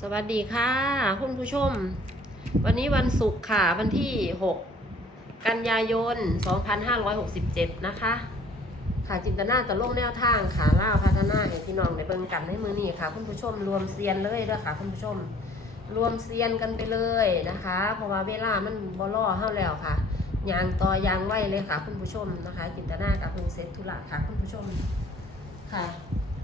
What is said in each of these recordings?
สวัสดีค่ะคุณผู้ชม วันนี้วันศุกร์ค่ะ วันที่ 6 กันยายน 2567 นะคะ ค่ะจินตนาจะลงแนวทางค่ะล่าพัฒนาให้พี่น้องในเบิ่งกันในมือนี้ค่ะ คุณผู้ชมรวมเซียนเลยเด้อค่ะ คุณผู้ชม รวมเซียนกันไปเลยนะคะ เพราะว่าเวลามันบ่ล่อเฮาแล้วค่ะยางต่อยางไว้เลยค่ะ คุณผู้ชมนะคะจินตนากับเพิ่งเซ็ตธุระค่ะ คุณผู้ชมค่ะ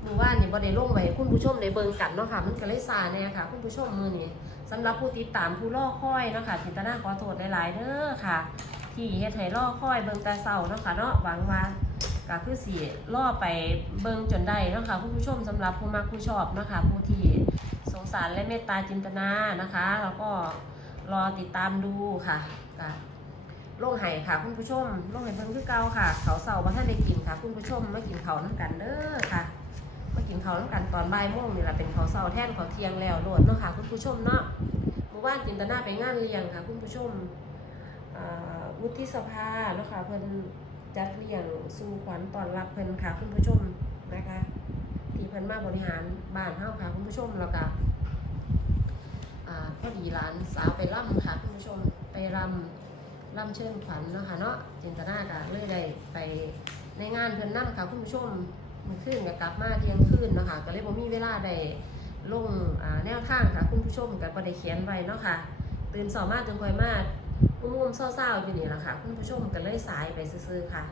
มือว่านนี่บ่ได้ลงไว้คุณผู้ชมในเบิงกันเนาะค่ะ มันก็เลยซาแน่ค่ะ คุณผู้ชมมือนี้สำหรับผู้ติดตามผู้ล่อค่อยเนาะค่ะจินตนาขอโทษหลายๆเด้อค่ะ ที่เฮ็ดให้ล่อค่อยเบิงแต่เศร้าเนาะค่ะเนาะหวังว่าก็คือสิล่อไปเบิงจนได้เนาะค่ะคุณผู้ชมสำหรับผู้มักผู้ชอบเนาะค่ะผู้ที่สงสารและเมตตาจินตนานะคะ แล้วก็รอติดตามดูค่ะก็ลงไห้ค่ะ คุณผู้ชมลงไห้เบิ่งคือเก่าค่ะ เขาเศร้าบ่ทันได้กินค่ะ คุณผู้ชมมากินเขาวนํกันเด้อค่ะ มากินเขาวน้ำกันตอนบ่ายโมงนี่แหละเป็นเขาวเสาแท่นเขาวเที่ยงแล้วโหลดเนาะค่ะคุณผู้ชมเนาะเมื่อวานจินตนาไปงานเลี้ยงค่ะ คุณผู้ชมอ่าวุฒิสภาเนาะค่ะเพิ่นจัดเลี้ยงสู่ขวัญตอนรับเพิ่นค่ะคุณผู้ชมนะคะที่เพิ่นมาบริหารบ้านเฮาค่ะคุณผู้ชมแล้วก็อ่าพอดีร้านสาวไปร่ำค่ะคุณผู้ชมไปรำร่ำเชิญขวัญเนาะค่ะเนาะจินตนาก็เลยได้ไปในงานเพิ่นนํค่ะคุณผู้ชม มันขึ้นกับกลับมาเที่ยงคืนเนาะค่ะก็เลยบ่มีเวลาได้ลงแนวทางค่ะ คุณผู้ชมก็บ่ได้เขียนไว้เนาะค่ะ ตื่นสอมาจนค่อยมาง่วงๆเศร้าๆอยู่นี่แหละค่ะ คุณผู้ชมก็เลยสายไปซื่อๆค่ะ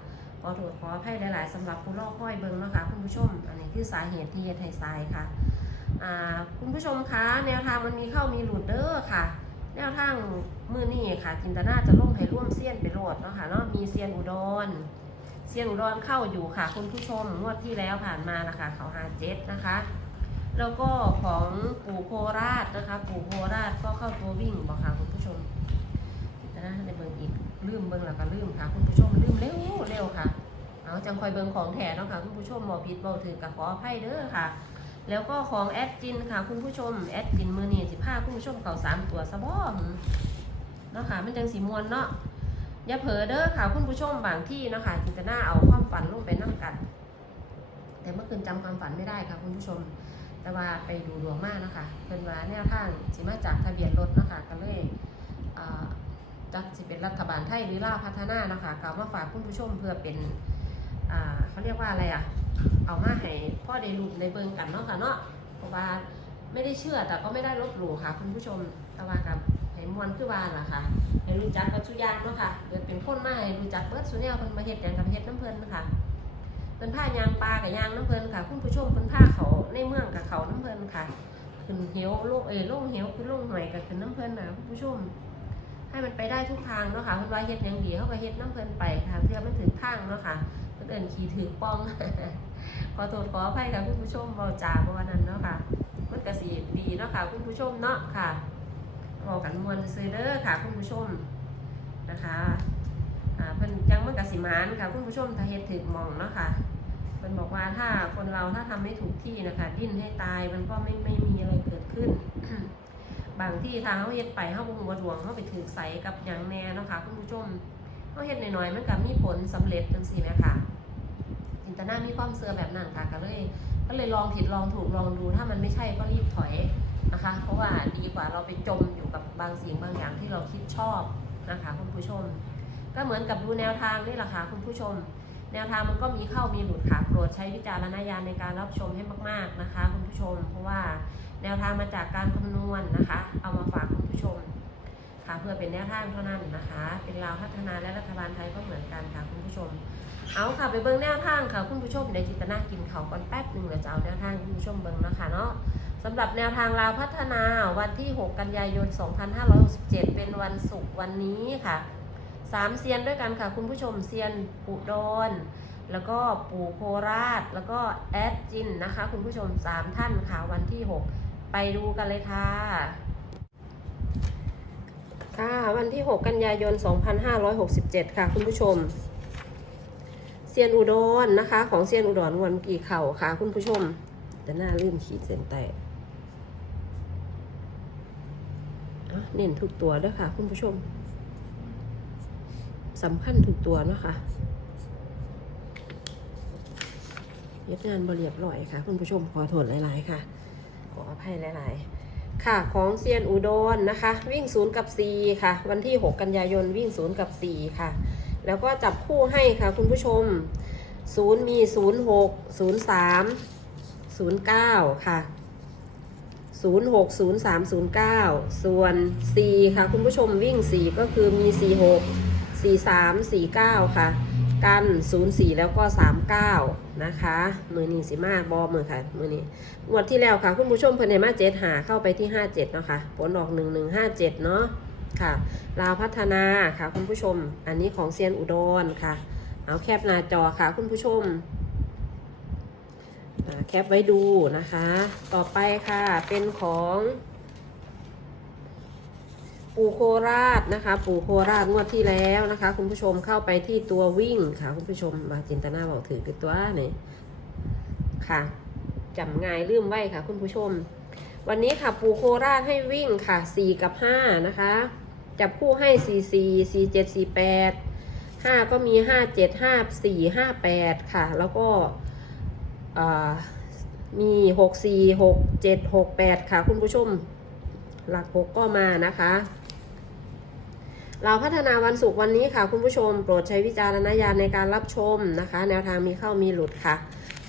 ขอโทษขออภัยหลาย ๆสำหรับผู้รอคอยเบิ่งเนาะค่ะคุณผู้ชม อันนี้คือสาเหตุที่เฮ็ดให้สายค่ะคุณผู้ชมคะแนวทางมันมีเข้ามีหลุดเด้อค่ะ แนวทางมือนี้ค่ะจินตนาจะลงให้ร่วมเซียนไปโหลดเนาะค่ะเนาะมีเซียนอุดร เซียนอุดรเข้าอยู่ค่ะ คุณผู้ชมงวดที่แล้วผ่านมานะคะเขาหาเจ็ดนะคะ แล้วก็ของปู่โคราชนะคะ ปู่โคราชก็เข้าตัววิ่งบอกค่ะคุณผู้ชมจะในเบิงอีกลืมเบิงแล้วก็ลืมค่ะ คุณผู้ชมลืมเร็วเร็วค่ะเอาจังคอยเบิงของแถเนาะค่ะคุณผู้ชมบอผิดบอถือกับขออภัยเด้อค่ะ แล้วก็ของแอดจินค่ะ คุณผู้ชมแอดจินมือนี่สิผ้าคุณผู้ชมเขาสามตัวสะบ้อมเนาะค่ะมันจังสีมวนเนาะ อย่าเผลอเด้อค่ะคุณผู้ชมบางที่นะคะจินตนาเอาความฝันลงไปนั่งกัน แต่เมื่อคืนจำความฝันไม่ได้ค่ะคุณผู้ชม แต่ว่าไปดูดวงมากนะคะเป็นว่าแนวทางสิมาจากทะเบียนรถนะคะก็เลยอ่าจักสิเป็นรัฐบาลไทยหรือล่าพัฒนาเนาะคะก็เอามาฝากคุณผู้ชมเพื่อเป็นเขาเรียกว่าอะไรอะเอามาให้พ่อได้รู้ในเบิงกันเนาะค่ะเนาะเพราะว่าไม่ได้เชื่อแต่ก็ไม่ได้ลบหลู่ค่ะ คุณผู้ชมแต่ว่ากับ ให้มวลคือว่าล่ะค่ะให้รู้จักกับสุยางเนาะค่ะเกิดเป็นคนมาให้รู้จักเบิดสุแนวเพิ่นมาเฮ็ดหยังกับเฮ็ดน้ำเพิ่นนะค่ะเพิ่นผ้ายางปลากับยางน้ำเพลินค่ะคุณผู้ชมเพิ่นผ้าเขาในเมืองกับเขาน้ำเพลินค่ะขึ้นเหวลงเอยลงเหวขึ้นลงหน่วยกับขึ้นน้ำเพลินน่ะคุณผู้ชม ให้มันไปได้ทุกทางเนาะค่ะเพิ่นว่าเฮ็ดยังดีเขาก็เฮ็ดน้ำเพลินไปค่ะเพื่อมันถึงทางเนาะค่ะเพิ่นเอิ้นขี่ถือป้องขอโทษขออภัยค่ะคุณผู้ชมเว้าจาบ่ว่านั้นเนาะค่ะมันก็สิดีเนาะค่ะคุณผู้ชมเนาะค่ะ อกันมวลซื้อเด้อค่ะคุณผู้ชมนะคะอ่าเพิ่นยังมันกับสิมานค่ะคุณผู้ชมถ้าเฮ็ดถึกมองเนาะค่ะเพิ่นบอกว่าถ้าคนเราถ้าทำไม่ถูกที่นะคะ ดิ้นให้ตายมันก็ไม่ไม่มีอะไรเกิดขึ้น บางที่ทางเขาเฮ็ดไปเขาบ่ฮู้ว่าดวงเขาไปถือใสกับหยังแน่เนาะค่ะคุณผู้ชมเขาเฮ็ดน้อยๆมันก็มีผลสำเร็จจังซี่แหมค่ะจินตนามีความเชื่อแบบนั้นค่ะก็เลย ก็เลยลองผิดลองถูกลองดูถ้ามันไม่ใช่ก็รีบถอย นะคะ เพราะว่าดีกว่าเราไปจมอยู่กับบางสิ่งบางอย่างที่เราคิดชอบนะคะคุณผู้ชม ก็เหมือนกับดูแนวทางนี่แหละค่ะคุณผู้ชม แนวทางมันก็มีเข้ามีหลุดค่ะโปรดใช้วิจารณญาณในการรับชมให้มาก ๆนะคะ คุณผู้ชม เพราะว่าแนวทางมาจากการคำนวณนะคะ เอามาฝากคุณผู้ชมค่ะเพื่อเป็นแนวทางเท่านั้นนะคะ เป็นลาวพัฒนาและรัฐบาลไทยก็เหมือนกันค่ะคุณผู้ชม เอาค่ะไปเบิ้งแนวทางค่ะคุณผู้ชมเดี๋ยวจิตนากินเขาก่อนแป๊บหนึ่งเดี๋ยวจะเอาแนวทางคุณผู้ชมเบิ้งนะคะเนาะ สำหรับแนวทางลาวพัฒนาวันที่ 6 กันยายน 2567 เป็นวันศุกร์วันนี้ค่ะสามเซียนด้วยกันค่ะ คุณผู้ชมเซียนปุดอนแล้วก็ปู่โคราช แล้วก็แอดจินนะคะ คุณผู้ชม3ท่านค่ะวันที่ 6 ไปดูกันเลยค่ะ ค่ะวันที่ 6 กันยายน 2567 ค่ะ คุณผู้ชมเซียนอุดรนะคะ ของเซียนอุดรวันกี่เข่าค่ะ คุณผู้ชมแต่หน้าลืมขีดเส้นใต้อะ เน้นทุกตัวด้วยค่ะ คุณผู้ชมสำคัญทุกตัวเนาะค่ะเย็ดงานบริเรียบร้อยค่ะ คุณผู้ชมขอโทษหลาย ๆ ค่ะ ขออภัยหลาย ๆ ค่ะ ของเซียนอุดรนะคะ วิ่งศูนย์กับ4ค่ะ วันที่ 6 กันยายนวิ่งศูนย์กับ4ค่ะ แล้วก็จับคู่ให้ค่ะ คุณผู้ชม0มี0 6 0 3 0 9ค่ะ0 6 0 3 0 060309 ส่วน 4 ค่ะ คุณผู้ชมวิ่ง 4 ก็คือมี 4 6 4 3 4 9 ค่ะ กัน 0 4 แล้วก็ 3 9 นะคะ มือนี้สิมาบอมือค่ะ มือนี้งวดที่แล้วค่ะ คุณผู้ชมเพิ่นให้มาเจ็ดหาเข้าไปที่ 57 เนาะค่ะ ผลออก 1157 เนาะค่ะลาวพัฒนาค่ะ คุณผู้ชม อันนี้ของเซียนอุดรค่ะ เอาแคปหน้าจอค่ะ คุณผู้ชม แคปไว้ดูนะคะ ต่อไปค่ะเป็นของปูโคราชนะคะ ปูโคราชงวดที่แล้วนะคะ คุณผู้ชมเข้าไปที่ตัววิ่งค่ะ คุณผู้ชมมาจินตนาบอกถือเป็นตัวนี่ค่ะจำง่ายลืมไว้ค่ะ คุณผู้ชม วันนี้ค่ะปูโคราชให้วิ่งค่ะ4กับ5นะคะ จับคู่ให้4 4 4 7 4 8 5ก็มี5 7 5 4 5 8ค่ะ แล้วก็ อ่ามี6 4 6 7 6 8ค่ะคุณผู้ชม หลัก6ก็มานะคะ เราพัฒนาวันศุกร์วันนี้ค่ะ คุณผู้ชม โปรดใช้วิจารณญาณในการรับชมนะคะ แนวทางมีเข้ามีหลุดค่ะ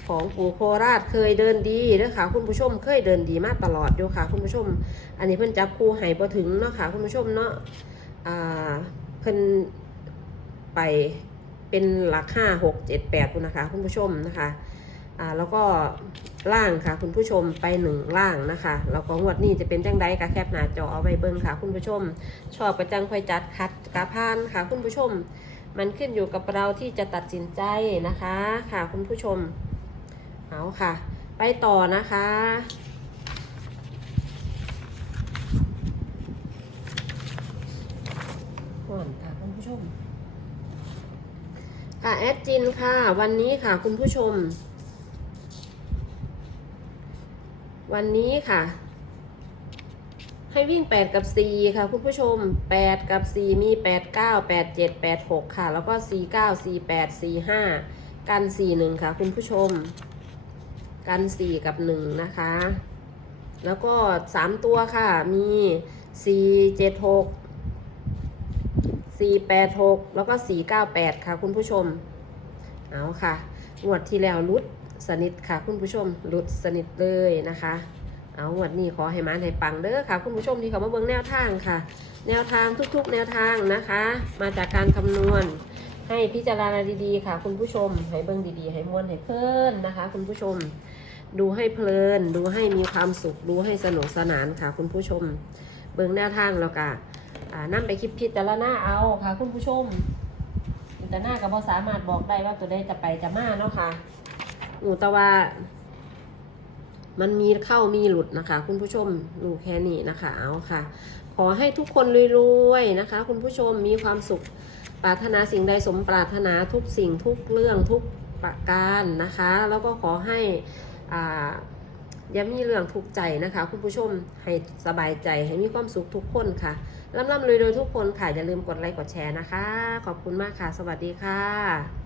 ของปู่โคราชเคยเดินดีด้อค่ะ คุณผู้ชมเคยเดินดีมากตลอดอยู่ค่ะ คุณผู้ชม อันนี้เพิ่นจับคู่ให้บ่ถึงเนาะค่ะ คุณผู้ชมเนาะเพิ่นไปเป็นหลักห้าหกเจ็ดแปดคุณนะคะ คุณผู้ชมนะคะ อ่าแล้วก็ล่างค่ะ คุณผู้ชมไปหนึ่งล่างนะคะแล้วก็งวดนี้จะเป็นจังไดกะแคปหน้าจอเอาไว้เบิ่งค่ะ คุณผู้ชม ชอบกระจังค่อยจัดคัดกระพานค่ะ คุณผู้ชม มันขึ้นอยู่กับเราที่จะตัดสินใจนะคะค่ะคุณผู้ชมเอาค่ะ ไปต่อนะคะก่อนค่ะคุณผู้ชมค่ะแอดจินค่ะ วันนี้ค่ะคุณผู้ชม วันนี้ค่ะ ให้วิ่ง 8 กับ 4 ค่ะ คุณผู้ชม 8 กับ 4 มี 8 9 8 7 8 6 ค่ะ แล้วก็ 4 9 4 8 4 5 กัน 4 1 ค่ะ คุณผู้ชม กัน 4 กับ 1 นะคะ แล้วก็ 3 ตัวค่ะ มี 4 7 6 4 8 6 แล้วก็ 4 9 8 ค่ะ คุณผู้ชม เอาค่ะงวดที่แล้วรุด สนิทค่ะ คุณผู้ชมรุดสนิทเลยนะคะ เอาวดนี้ขอให้มาให้ปังเด้อค่ะ คุณผู้ชมที่เขามาเบิ่งแนวทางค่ะ แนวทางทุกๆ แนวทางนะคะ มาจากการคำนวณ ให้พิจารณาดีๆค่ะ คุณผู้ชมให้เบิ่งดีๆ ให้มวนให้เพลินนะคะ คุณผู้ชม ดูให้เพลิน ดูให้มีความสุข ดูให้สนุกสนานค่ะ คุณผู้ชม เบิ่งแนวทางแล้วก็อ่านไปคิดพิจารณาเอาค่ะ คุณผู้ชมพิจารณาก็บ่สามารถบอกได้ว่าตัวใดจะไปจะมาเนาะค่ะ อูแตว่า มันมีเข้ามีหลุดนะคะ คุณผู้ชมรู้แค่นี้นะคะ เอาค่ะ ขอให้ทุกคนรวยๆนะคะ คุณผู้ชมมีความสุขปรารถนาสิ่งใดสมปรารถนาทุกสิ่งทุกเรื่องทุกประการนะคะ แล้วก็ขอให้อ่าอย่ามีเรื่องทุกข์ใจนะคะ คุณผู้ชมให้สบายใจให้มีความสุขทุกคนค่ะร่ำๆรวยๆทุกคนค่ะ อย่าลืมกดไลค์กดแชร์นะคะ ขอบคุณมากค่ะ สวัสดีค่ะ